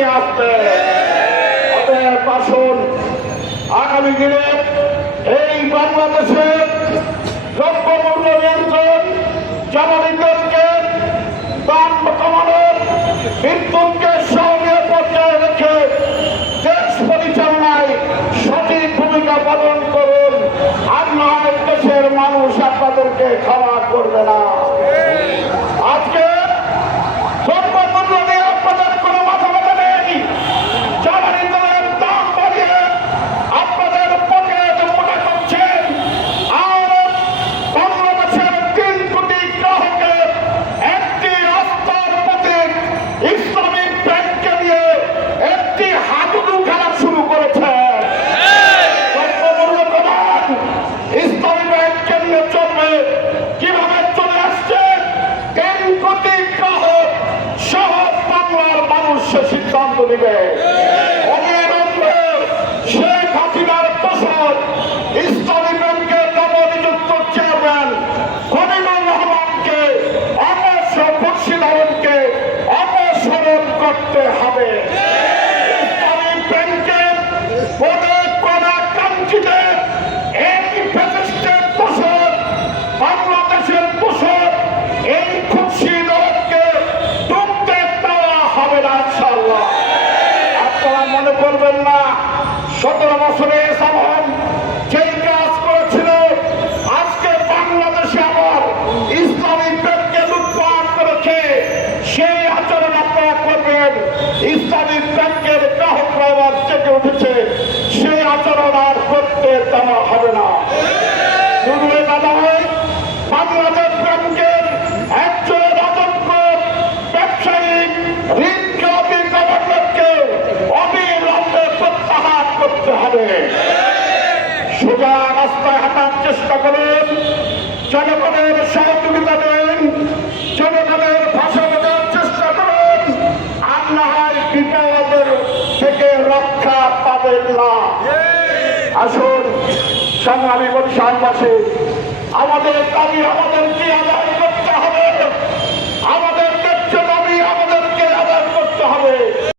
নিয়ে আসবে। অতএব আসুন আগামী দিনে এই বাংলাদেশের দ্রব্যমূল্য নিয়ন্ত্রণ, জনবিদ্যুৎকে দাম কমানোর, বিদ্যুৎকে সহনীয় পর্যায়ে রেখে দেশ পরিচালনায় সঠিক ভূমিকা পালন করুন। আপনার দেশের মানুষ আপনাদেরকে ক্ষমা করবে না। আজকে দ্রব্যমূল্য নিয়ে আপনাদের কোনো মাথা ব্যথা নেই। জ্বালানি তেলের দাম বাড়িয়ে আপনাদের পকেট মোটা করছেন। আর বাংলাদেশের 3 কোটি গ্রাহকের একটি আস্থার প্রতীক ইসলামিক ব্যাংককে নিয়ে একটি হাডুডু খেলা শুরু করেছে। দ্রব্যমূল্য কমান, ইসলামী ব্যাংককে নিয়ে চলবে। কিভাবে চলে আসছে? 3 কোটি গ্রাহক সহ বাংলার মানুষ সিদ্ধান্ত নেবে। অবিলম্বে শেখ হাসিনার দোসর ইসলামী ব্যাংকের নবনিযুক্ত চেয়ারম্যান খলিলুর রহমানকে খুরশিদকে অপসারণ করতে হবে। ইসলামী ব্যাংকের পদে করা কাঙ্ক্ষিতে এই ফ্যাসিস্টের দোসর, বাংলাদেশের দোসর এই খুরশিদকে ডুবতে দেওয়া হবে না ইনশাআল্লাহ। আপনারা মনে করবেন না 17 বছরে সালাম যেই কাজ করেছিল, আজকে বাংলাদেশে আবার ইসলামিক ব্যাংককে লুটপাট করেছে, সেই আচরণ আপনারা করবেন। ইসলামিক ব্যাংকের গ্রাহকরা আবার জেগে উঠেছে, সেই আচরণ আর করতে দেওয়া হবে না। শুধু এটা নয়, বাংলাদেশ ব্যাংকের একজন অযোগ্য ব্যবসায়িক ঋণ খেলাপি গভর্নরকে অবিলম্বে প্রত্যাহার করতে হবে। সোজা রাস্তায় হাঁটার চেষ্টা করুন, জনগণের সহযোগিতা দেন, জনগণের ভাষা বোঝার চেষ্টা করুন। আর না হয় বিপদের থেকে রক্ষা পাবেন না। আসুন সংগ্রামী বরিশালবাসী, আমাদের দাবি আমাদের কি আদায়